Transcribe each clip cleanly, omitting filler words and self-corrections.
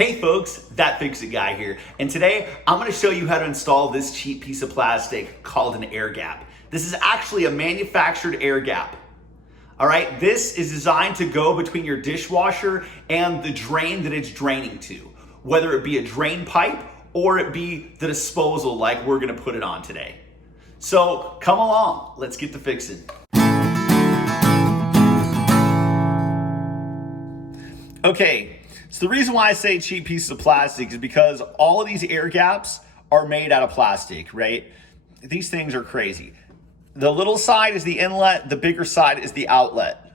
Hey folks, That Fix It Guy here, and today I'm going to show you how to install this cheap piece of plastic called an air gap. This is actually a manufactured air gap. All right, this is designed to go between your dishwasher and the drain that it's draining to, whether it be a drain pipe or it be the disposal like we're going to put it on today. So come along, let's get to fixing. Okay. So the reason why I say cheap pieces of plastic is because all of these air gaps are made out of plastic, right? These things are crazy. The little side is the inlet, the bigger side is the outlet.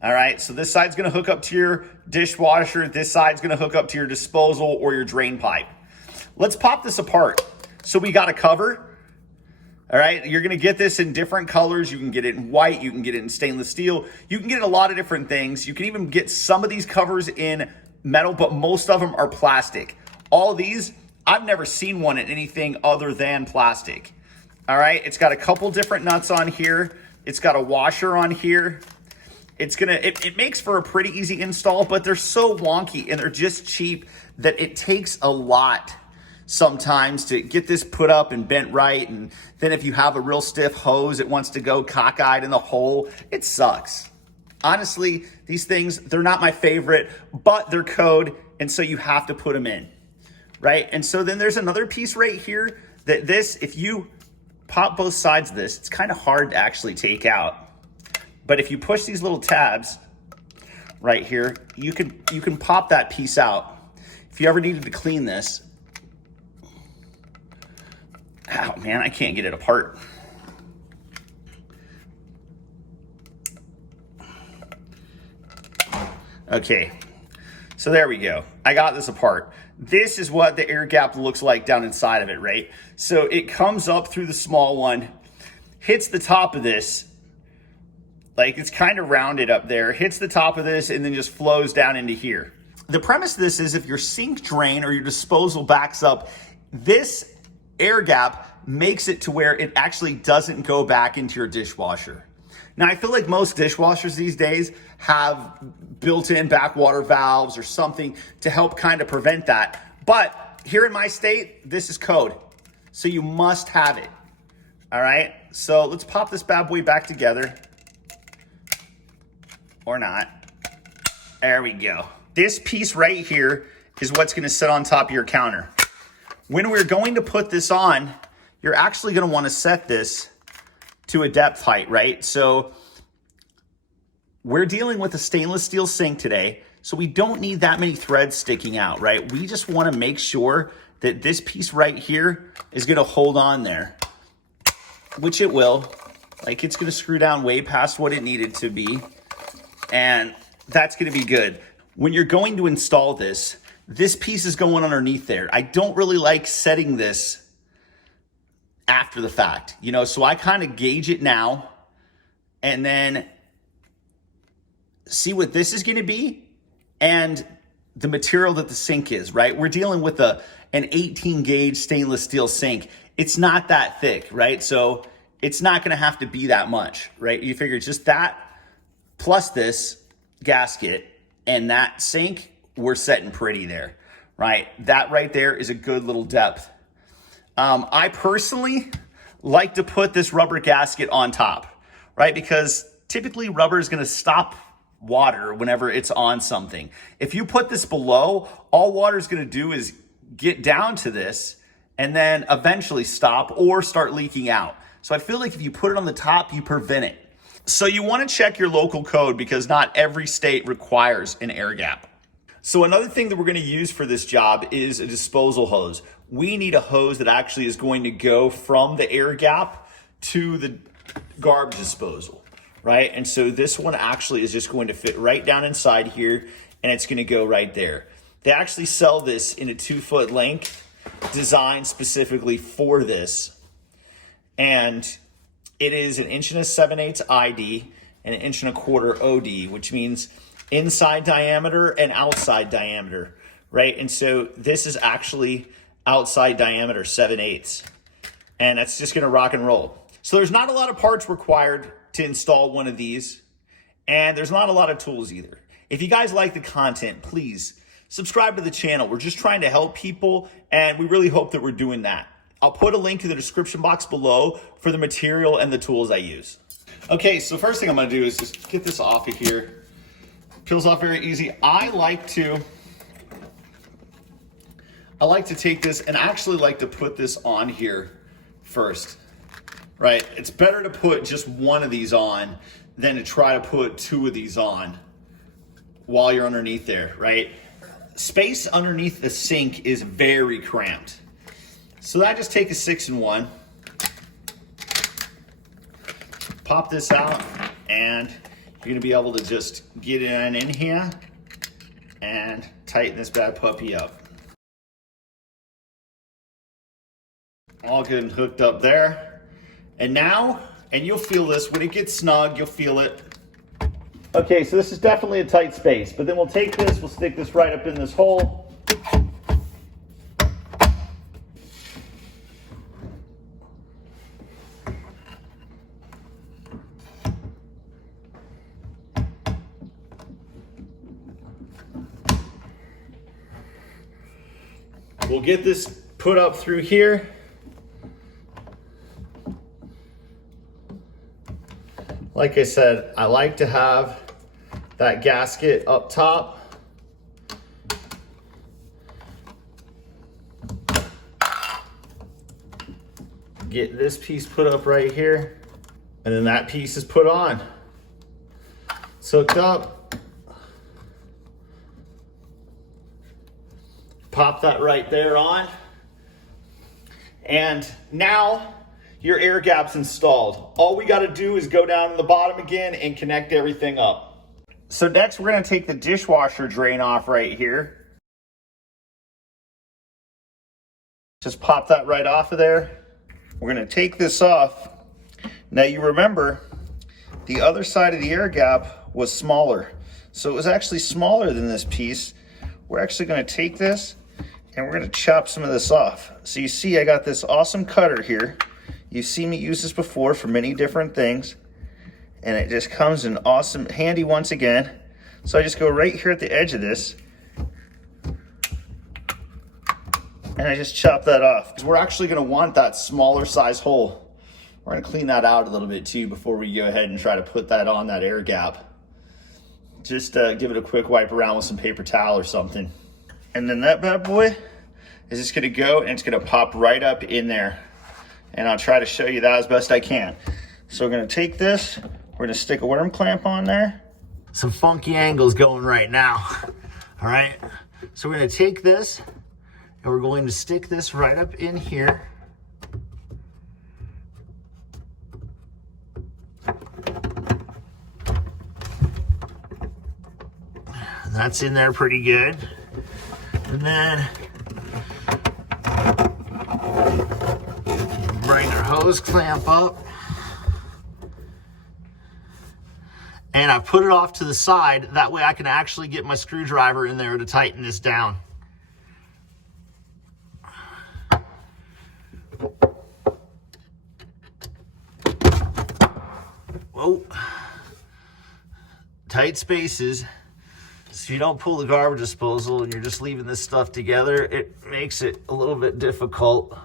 All right, so this side's gonna hook up to your dishwasher, this side's gonna hook up to your disposal or your drain pipe. Let's pop this apart. So we got a cover. All right, you're gonna get this in different colors. You can get it in white, you can get it in stainless steel. You can get it in a lot of different things. You can even get some of these covers in metal, but most of them are plastic. All of these, I've never seen one in anything other than plastic. All right, it's got a couple different nuts on here. It's got a washer on here. It makes for a pretty easy install, but they're so wonky and they're just cheap that it takes a lot sometimes to get this put up and bent right. And then if you have a real stiff hose, it wants to go cockeyed in the hole. It sucks. Honestly, these things, they're not my favorite, but they're code. And so you have to put them in, right? And so then there's another piece right here that this, if you pop both sides of this, it's kind of hard to actually take out. But if you push these little tabs right here, you can pop that piece out. If you ever needed to clean this, oh man, I can't get it apart. Okay, so there we go. I got this apart. This is what the air gap looks like down inside of it, right? So it comes up through the small one, hits the top of this, like it's kind of rounded up there, hits the top of this and then just flows down into here. The premise of this is if your sink drain or your disposal backs up, this air gap makes it to where it actually doesn't go back into your dishwasher. Now, I feel like most dishwashers these days have built-in backwater valves or something to help kind of prevent that. But here in my state, this is code. So you must have it. All right, so let's pop this bad boy back together. Or not. There we go. This piece right here is what's gonna sit on top of your counter. When we're going to put this on, you're actually gonna wanna set this to a depth height, right? So we're dealing with a stainless steel sink today, so we don't need that many threads sticking out, right? We just wanna make sure that this piece right here is gonna hold on there, which it will. Like it's gonna screw down way past what it needed to be, and that's gonna be good. When you're going to install this, this piece is going underneath there. I don't really like setting this after the fact, you know, so I kind of gauge it now and then see what this is going to be and the material that the sink is, right? We're dealing with an 18 gauge stainless steel sink. It's not that thick, right? So it's not going to have to be that much, right? You figure just that plus this gasket and that sink, we're setting pretty there, right? That right there is a good little depth. I personally like to put this rubber gasket on top, right? Because typically rubber is going to stop water whenever it's on something. If you put this below, all water is going to do is get down to this and then eventually stop or start leaking out. So I feel like if you put it on the top, you prevent it. So you want to check your local code because not every state requires an air gap. So another thing that we're going to use for this job is a disposal hose. We need a hose that actually is going to go from the air gap to the garbage disposal, right? And so this one actually is just going to fit right down inside here and it's going to go right there. They actually sell this in a 2-foot length designed specifically for this. And it is an 1 7/8 ID and an 1 1/4 OD, which means inside diameter and outside diameter, right? And so this is actually outside diameter 7/8, and that's just gonna rock and roll. So there's not a lot of parts required to install one of these, and there's not a lot of tools either. If you guys like the content, please subscribe to the channel. We're just trying to help people, and we really hope that we're doing that. I'll put a link in the description box below for the material and the tools I use. Okay, so the first thing I'm gonna do is just get this off of here. Peels off very easy. I like to take this and actually like to put this on here first, right? It's better to put just one of these on than to try to put two of these on while you're underneath there, right? Space underneath the sink is very cramped. So I just take a 6-in-1, pop this out, and you're gonna be able to just get in here and tighten this bad puppy up. All good and hooked up there. And now, and you'll feel this, when it gets snug, you'll feel it. Okay, so this is definitely a tight space, but then we'll take this, we'll stick this right up in this hole. We'll get this put up through here. Like I said, I like to have that gasket up top. Get this piece put up right here, and then that piece is put on. It's hooked up. Pop that right there on. And now your air gap's installed. All we gotta do is go down to the bottom again and connect everything up. So next we're gonna take the dishwasher drain off right here. Just pop that right off of there. We're gonna take this off. Now you remember, the other side of the air gap was smaller. So it was actually smaller than this piece. We're actually gonna take this and we're gonna chop some of this off. So you see I got this awesome cutter here. You've seen me use this before for many different things, and it just comes in awesome, handy once again. So I just go right here at the edge of this, and I just chop that off. Because we're actually gonna want that smaller size hole. We're gonna clean that out a little bit too before we go ahead and try to put that on that air gap. Just give it a quick wipe around with some paper towel or something. And then that bad boy is just gonna go and it's gonna pop right up in there. And I'll try to show you that as best I can. So we're gonna take this, we're gonna stick a worm clamp on there. Some funky angles going right now, all right? So we're gonna take this and we're going to stick this right up in here. And that's in there pretty good. And then bring our hose clamp up, and I put it off to the side. That way I can actually get my screwdriver in there to tighten this down. Whoa. Tight spaces. So you don't pull the garbage disposal and you're just leaving this stuff together. It makes it a little bit difficult.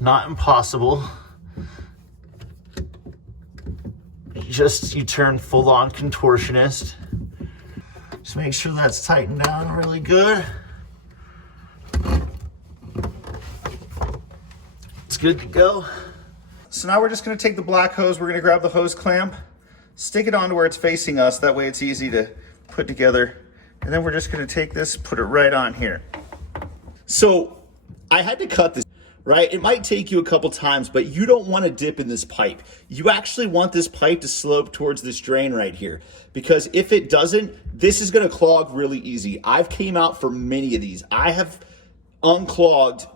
Not impossible. You turn full on contortionist. Just make sure that's tightened down really good. It's good to go. So now we're just gonna take the black hose, we're gonna grab the hose clamp, stick it onto where it's facing us, that way it's easy to put together. And then we're just gonna take this, put it right on here. So I had to cut this, right? It might take you a couple times, but you don't wanna dip in this pipe. You actually want this pipe to slope towards this drain right here, because if it doesn't, this is gonna clog really easy. I've came out for many of these. I have unclogged,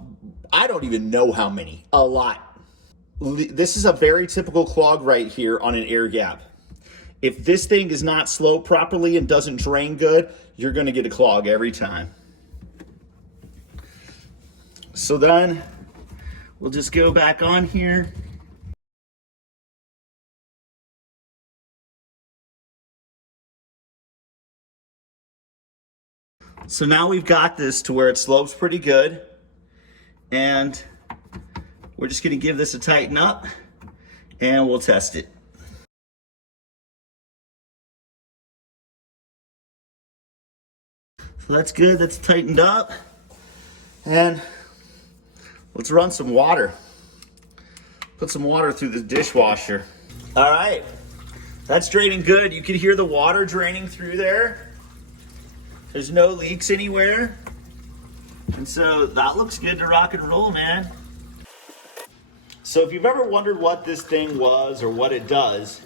I don't even know how many, a lot. This is a very typical clog right here on an air gap. If this thing is not sloped properly and doesn't drain good, you're gonna get a clog every time. So then we'll just go back on here. So now we've got this to where it slopes pretty good, and we're just gonna give this a tighten up and we'll test it. So that's good, that's tightened up. And let's run some water. Put some water through the dishwasher. All right, that's draining good. You can hear the water draining through there. There's no leaks anywhere. And so that looks good to rock and roll, man. So if you've ever wondered what this thing was or what it does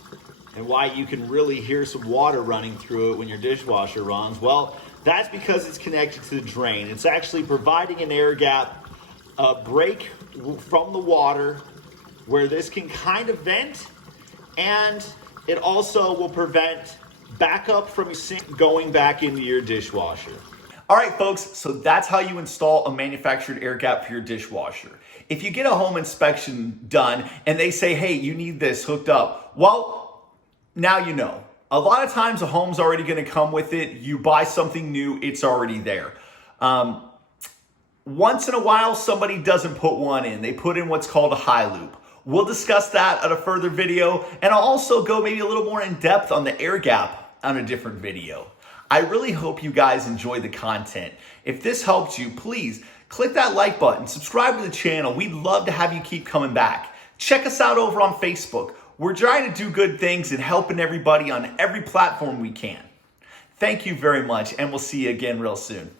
and why you can really hear some water running through it when your dishwasher runs, well, that's because it's connected to the drain. It's actually providing an air gap, a break from the water where this can kind of vent, and it also will prevent backup from your sink going back into your dishwasher. All right, folks, so that's how you install a manufactured air gap for your dishwasher. If you get a home inspection done and they say, hey, you need this hooked up, well, now you know. A lot of times a home's already gonna come with it. You buy something new, it's already there. Once in a while, somebody doesn't put one in. They put in what's called a high loop. We'll discuss that at a further video, and I'll also go maybe a little more in depth on the air gap on a different video. I really hope you guys enjoy the content. If this helped you, please click that like button, subscribe to the channel. We'd love to have you keep coming back. Check us out over on Facebook. We're trying to do good things and helping everybody on every platform we can. Thank you very much, and we'll see you again real soon.